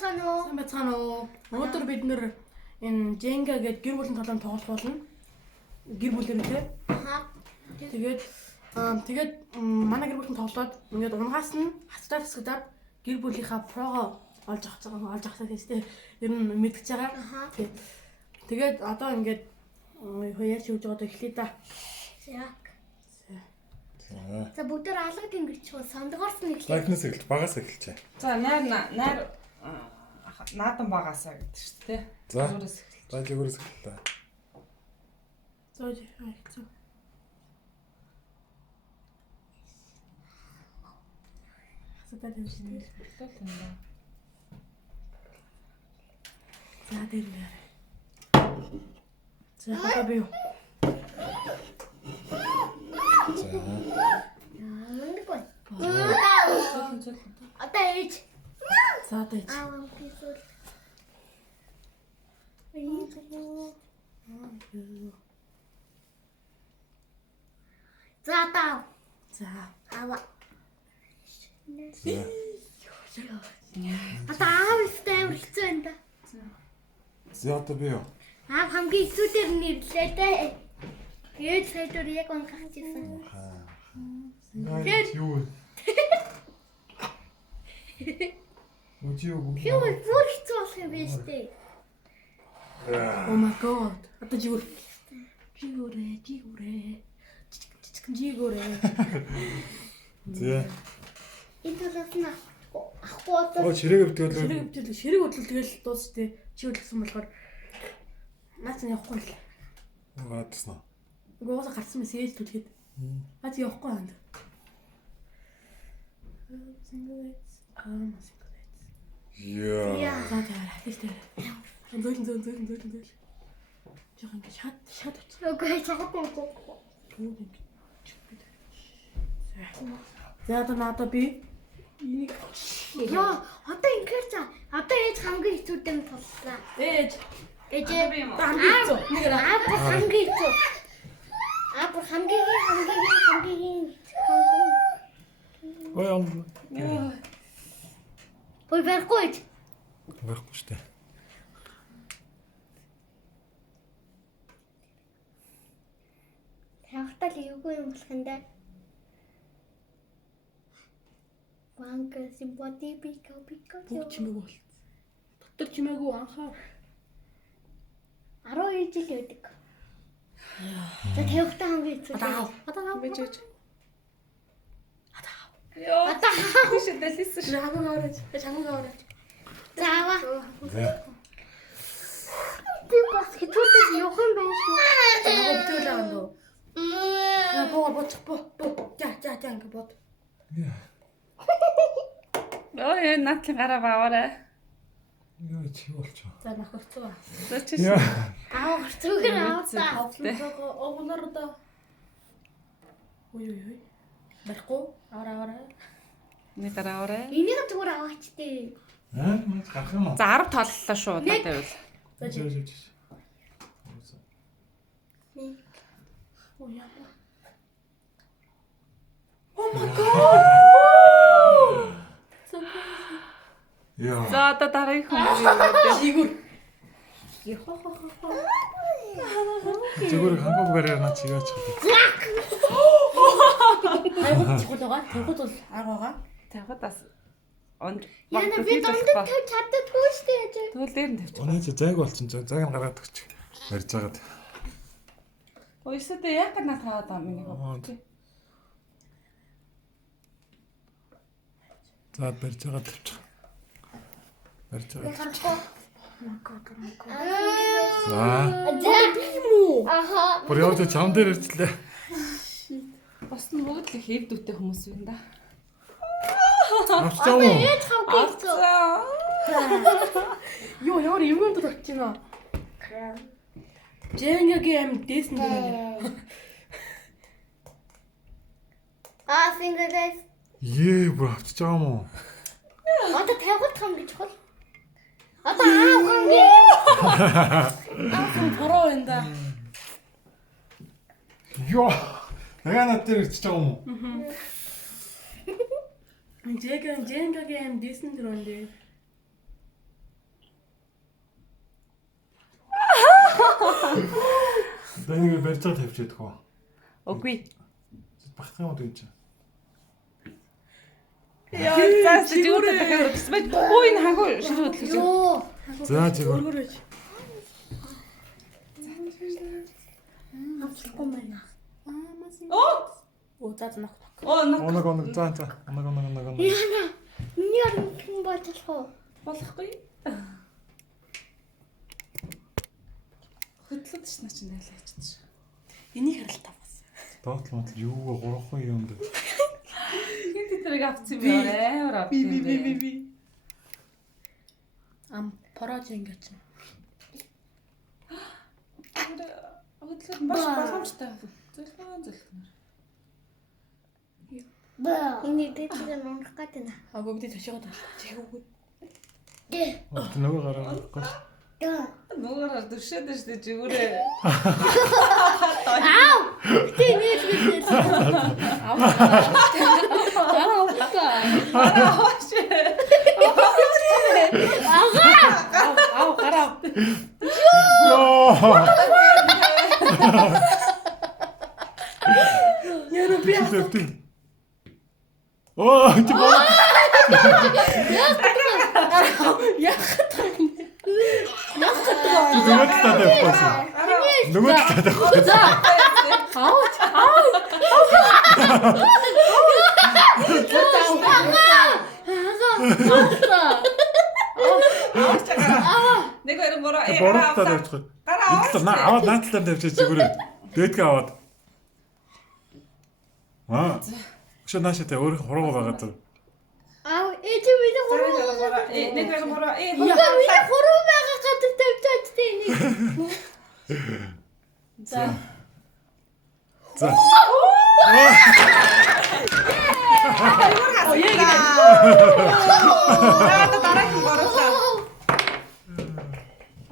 байцгаана уу? Сайн байцгаана уу? Өнөөдөр бид нэр энэ Jenga гэдэг гэр бүлийн тоглоом тоглох болно. Гэр бүлэрээ. Тэгээд манай гэр бүлийн тоглоод ингээд унгаас нь хацтай тасгадаад гэр бүлийнхаа прого олж авах хэрэгтэй. Ер нь мэдгэж байгаа. Тэгээд одоо ингээд хоёрч хийж байгаа эхлэе да. За бүгдээр алга тэнгэрч сондгоорс нь эхлэв. Лайкнес эхэлж багаас эхэлжээ. За найр наадан багаасаа гэдэг шүү дээ. За. Жигүүрээс эхэллээ. За. Хасаад тавьчихсан. За дээр. За хата бий. Одоо ээж. За ээж. За таа. За. Ава. Ата аав ихтэй амар хэцүү байна да. За одоо би юу? Аав хамгийн хэцүү дээр нэрлээ дээ. Ээж сайдор яг унгааж ирсэн. Юу? Үгүй юу? Юу бүр хэцүү болох юм биш дээ. Oh my god. Одоо жигүүр. Жигүүрээ. За. Энэ талаас нь ахгүй одоо. Оо ширэг өвдгөл. Ширэг хөдлөл тэгэл дуусчтэй. Чи хөдлөсөн болохоор наац нь явахгүй л. Гадснаа. Угаасаа гарсан мэс ээж түлхэд. Наац явахгүй ханд. Яа. За тийм. Зөөлөн. Жоо ингэ шат оч. Окей, чагтаа. За одоо би энийг Яа, одоо ингээр за. Одоо ээж хамгийн хэцүү дэм туллаа. ээж Ээж хамгийн хэцүү. аав хамгийн хэцүү. Аав хамгийн. Ой он. Ой барахгүй. Байхгүй штэ. Тавхтал эвгүй юм болох юм да. Банка симпати пика. чимээг бол. Дотор чимээгүй анхаа 12 жил байдаг. За тавхтал хамгийн хэцүү. Одоо Бэж. Одоо Биш дэлсэн шүү. чангаагаар. за аваа. За. Би бас хэцүүтэй явах юм байна шүү. Битүүл байгаа дөө. Бочих. За ингэ бод. Ой наадлын гараа баваарай. Яа чи болчихоо. За нөхөрцөө. За чи. Яа. Аав зүгээр аваа. Авлаа оглоор одоо. Ой. Барахгүй. Аваа. Нэг гараа. Энийг зүгээр аваачтээ. Манд гарах юм уу? За 10 толлоо шүү одоо тавил. Oh my god. Яа. За одоо дараагийн хүмүүс Жигүүр. Зүгээр хангуугаар наа чигаач. Тавхад бол агаагаа. тавхад бас онд Яна би дондод тавь чаддаггүй шүү дээ. Тэгвэл дээр нь тавьчих. Өнөө чи зайг болсон. Зайг нь гаргаад өгч. Барьж агаад. Ойсоо яг гэнэ таад ам нэг. За барьж агаад тавьчих. Барьж агаад. Гарахгүй. За. Тийм үү? Аха. Бүр явж чам дээр ирчлээ. Бас нь бүгд л хэв дүүтэй хүмүүс юм да. Авчаа мó. Ээж хамгийн хэцүү. Юу ямар юм дурч байна. Jenga-гийн дэсэн дээр. Синглэс. Ее бүр авчаа мó. Одоо тавхад хам гэж хол. Одоо аав хамгийн. Бороо энэ да. Ёо. Яга над дээр ирчих байгаа юм уу? Jenga-гийн дэсэн дээр. Энийг барьж байгаа тавьчихдаг хөө. Үгүй. Багтах юм уу гэж. Яа, цаас зүгээр дахиад өсмэд. Өө энэ хангу ширүү хөдлөж. Йоо. За зүгээр. Өргөрөөж. Авчихгүй байна. Оо за нөх. Оног за. Оног. Яна. Миний аргын бодлох уу? Болохгүй. Хөдлөд ш нь ч найлаач чи. Энийг харалтаа бас. Доотлон юу гурван юмд. Хинт тэрийг авцсан юм амар авсан. Би. Порож ингэж. Хөдлөд маш боломжтой. Зөвхөн. Баа. Энийг дэвчээр унах гэдэг нэ. Бүгдийг ташигаад байна. Чих үгүй. Гэ. Нөгөө гарахгүй. Яа. Нүгээр дэвшээд штэ жигүүрээ. Ау. Тэ нэг бид. Ау гараа. Яна би хэвтэн. Оо чи боо. Нөгөө талаа явчихсан. Нөгөө талаа явчихсан. Нэг хоёр гурав Бороо талаа явчихсан. Энэ наа аваад наа талаа тавьчих зүгээр. Дээдгээ аваад. Өшөө наашаа тэ өөр хуруугаа байгаа даа. Ау, эти миний хуруу. нэг хоёр гурав Яа, миний хуруу байгаа гадар тавьчихад тэ нэг. За. дараагийн гурав